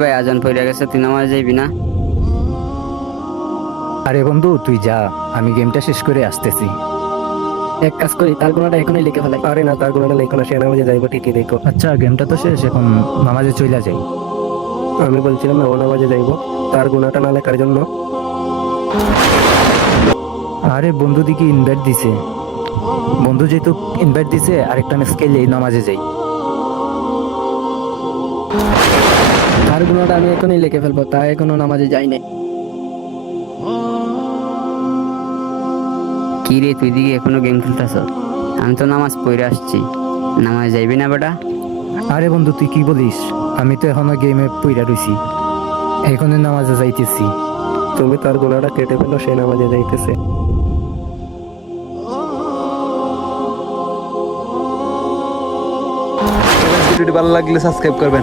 ভাই আজান পড়ে গেছে, তুই নামাজ যাইবি না? আরে বন্ধু তুই যা, আমি গেমটা শেষ করে আসতেছি। এক কাজ করি, তার গুণাটা এখনই লিখে ফেলাই। আরে না, তার গুণাটা লেখো না, সে নামাজে যাইবো ঠিকই দেখো। আচ্ছা গেমটা তো শেষ, এখন নামাজে চইলা যাই। আমি বলছিলাম না ও নামাজে যাইবো, তার গুণাটা না লেখার জন্য। আরে বন্ধু দিকে ইনভাইট দিছে, বন্ধু যেহেতু ইনভাইট দিছে আরেকটা ম্যাচ খেলে নামাজে যাই। তার গুণাটা আমি এখনই লিখে ফেলবো, তা এখনো নামাজে যাই নাই। কি রে, তুই দিকে এখনো গেম খেলতেছ? আমি তো নামাজ পড়ে আসছি, নামাজ যাইবি না বেটা? আরে বন্ধু তুই কি বলিস, আমি তো এখনো গেমে পইরা রইছি, এখনো নামাজে যাইতেছি। তুমি তার গুণাটা কেটে ফেলো, সে নামাজে যাইতেছে। ভিডিওটি ভালো লাগলে সাবস্ক্রাইব করবেন।